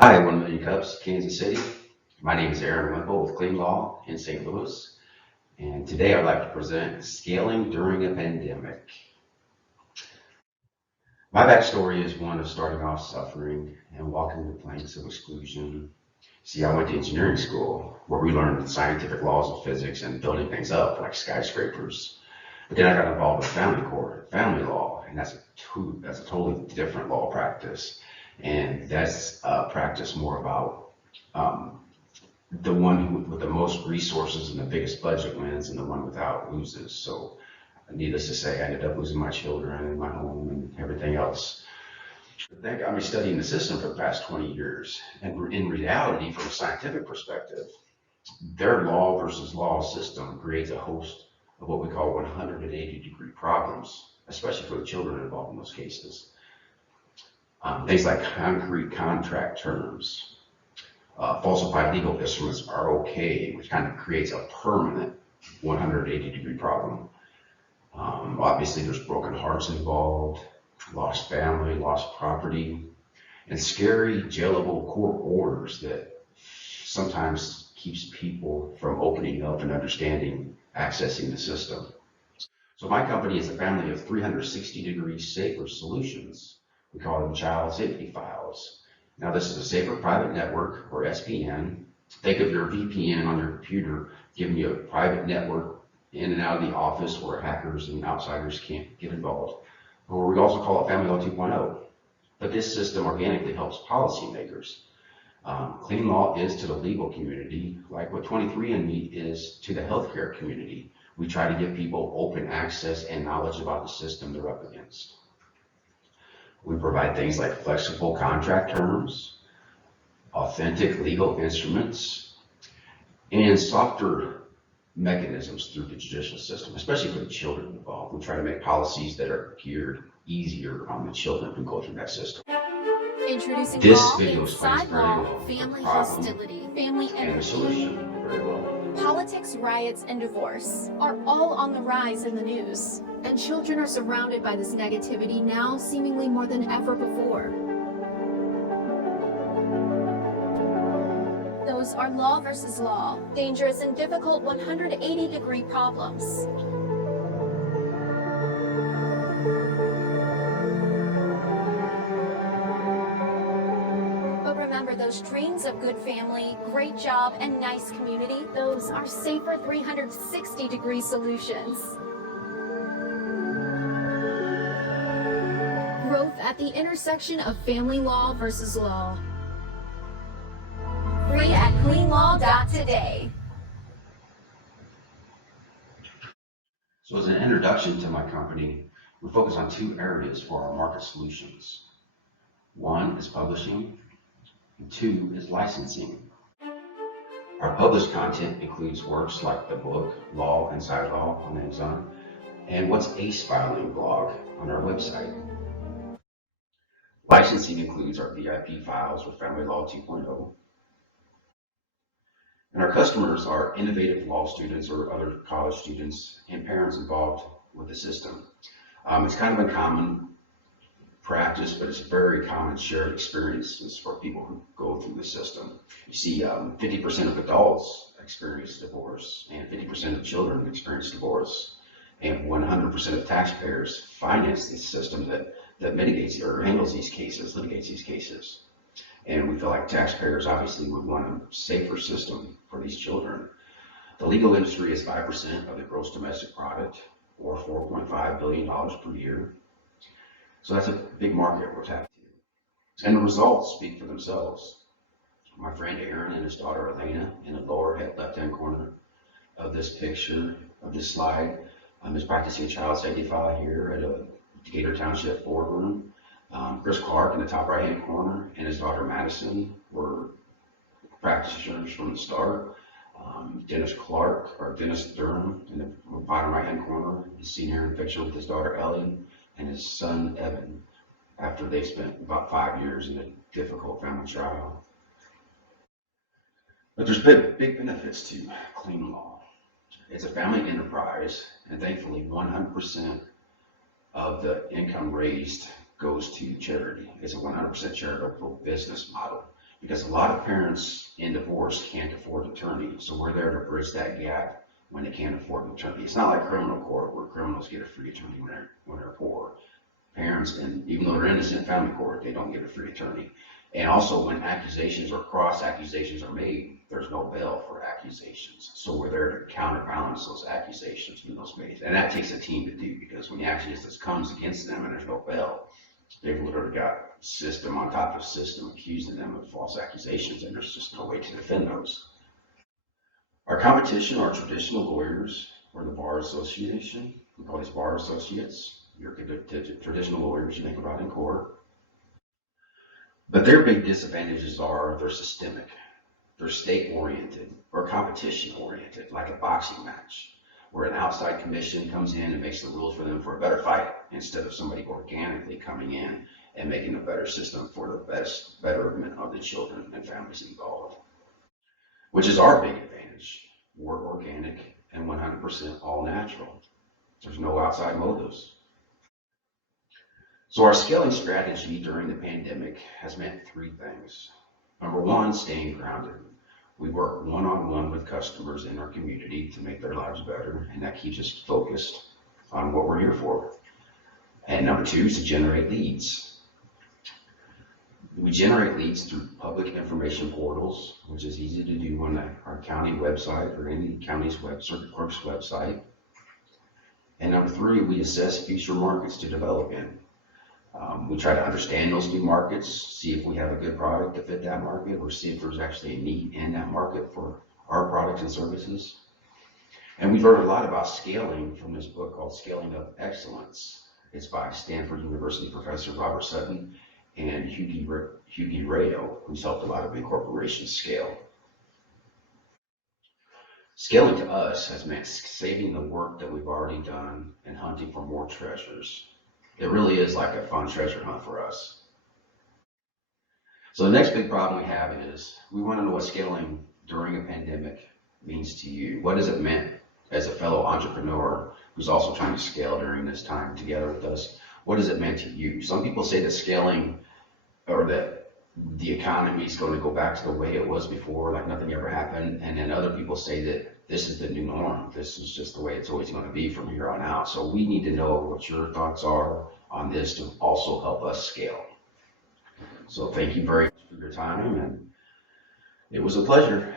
Hi, 1 Million Cups, Kansas City. My name is Aaron Wimple with Clean Law in St. Louis, and today I'd like to present Scaling During a Pandemic. My backstory is one of starting off suffering and walking the planks of exclusion. See, I went to engineering school where we learned the scientific laws of physics and building things up like skyscrapers. But then I got involved with family court, family law, and that's a totally different law practice. And that's a practice more about um, the one with the most resources and the biggest budget wins, and the one without loses. So, needless to say, I ended up losing my children and my home and everything else. But that got me studying the system for the past 20 years. And in reality, from a scientific perspective, their law versus law system creates a host of what we call 180-degree problems, especially for the children involved in those cases. Things like concrete contract terms, falsified legal instruments are okay, which kind of creates a permanent 180-degree problem. Obviously, there's broken hearts involved, lost family, lost property, and scary jailable court orders that sometimes keeps people from opening up and understanding accessing the system. So my company is a family of 360-degree safer solutions. We call them child safety files. Now this is a safer private network, or SPN. Think of your VPN on your computer giving you a private network in and out of the office where hackers and outsiders can't get involved. Or we also call it Family Law 2.0. But this system organically helps policymakers. Clean law is to the legal community like what 23andMe is to the healthcare community. We try to give people open access and knowledge about the system they're up against. We provide things like flexible contract terms, authentic legal instruments, and softer mechanisms through the judicial system, especially for the children involved. We try to make policies that are geared easier on the children who go through that system. Introducing This law video explains inside very law, well the family problem hostility, family and the enmity. solution very well. Politics, riots, and divorce are all on the rise in the news, and children are surrounded by this negativity now seemingly more than ever before. Those are law versus law, dangerous and difficult 180-degree problems. But remember, those dreams of good family, great job, and nice community, those are safer 360-degree solutions. Growth at the intersection of family law versus law. Free at cleanlaw.today. So as an introduction to my company, we focus on two areas for our market solutions. One is publishing, and two is licensing. Our published content includes works like the book Law Inside Law on Amazon and What's Ace Filing blog on our website. Licensing includes our VIP files with Family Law 2.0. And our customers are innovative law students or other college students and parents involved with the system. It's kind of a common practice, but it's very common shared experiences for people who go through the system. You see, 50% of adults experience divorce, and 50% of children experience divorce, and 100% of taxpayers finance the system that mitigates or handles these cases, litigates these cases. And we feel like taxpayers obviously would want a safer system for these children. The legal industry is 5% of the gross domestic product, or $4.5 billion per year. So that's a big market we're tapping into. And the results speak for themselves. My friend Aaron and his daughter Elena, in the lower left-hand corner of this picture, of this slide, is practicing child safety file here at a Decatur Township boardroom. Chris Clark in the top right-hand corner and his daughter Madison were practitioners from the start. Dennis Clark, or Dennis Durham, in the bottom right-hand corner, is seen here in the picture with his daughter Ellie and his son Evan, after they spent about 5 years in a difficult family trial. But there's big benefits to Clean Law. It's a family enterprise, and thankfully 100% of the income raised goes to charity. It's a 100% charitable business model, because a lot of parents in divorce can't afford an attorney. So we're there to bridge that gap when they can't afford an attorney. It's not like criminal court where criminals get a free attorney when they're poor. Parents, and even though they're innocent, family court, they don't get a free attorney. And also when accusations or cross accusations are made, there's no bail for accusations. So we're there to counterbalance those accusations when those made. And that takes a team to do, because when the accusation comes against them and there's no bail, they've literally got system on top of system accusing them of false accusations, and there's just no way to defend those. Our competition are traditional lawyers or the Bar Association. We call these bar associates. Your traditional lawyers you think about in court. But their big disadvantages are they're systemic, they're state-oriented, or competition-oriented, like a boxing match, where an outside commission comes in and makes the rules for them for a better fight, instead of somebody organically coming in and making a better system for the betterment of the children and families involved, which is our big advantage. We're organic and 100% all natural. There's no outside motives. So our scaling strategy during the pandemic has meant three things. Number one, staying grounded. We work one-on-one with customers in our community to make their lives better, and that keeps us focused on what we're here for. And number two is to generate leads. We generate leads through public information portals, which is easy to do on our county website or any county's circuit clerk's website. And number three, we assess future markets to develop in. We try to understand those new markets, see if we have a good product to fit that market, or see if there's actually a need in that market for our products and services. And we've learned a lot about scaling from this book called Scaling Up Excellence. It's by Stanford University professor Robert Sutton and Hughie Rayo, who's helped a lot of big corporations scale. Scaling to us has meant saving the work that we've already done and hunting for more treasures. It really is like a fun treasure hunt for us. So the next big problem we have is we want to know what scaling during a pandemic means to you. What has it meant as a fellow entrepreneur who's also trying to scale during this time together with us? What has it meant to you? Some people say that scaling, or that the economy is going to go back to the way it was before, like nothing ever happened. And then other people say that this is the new norm. This is just the way it's always going to be from here on out. So we need to know what your thoughts are on this to also help us scale. So thank you very much for your time, and it was a pleasure.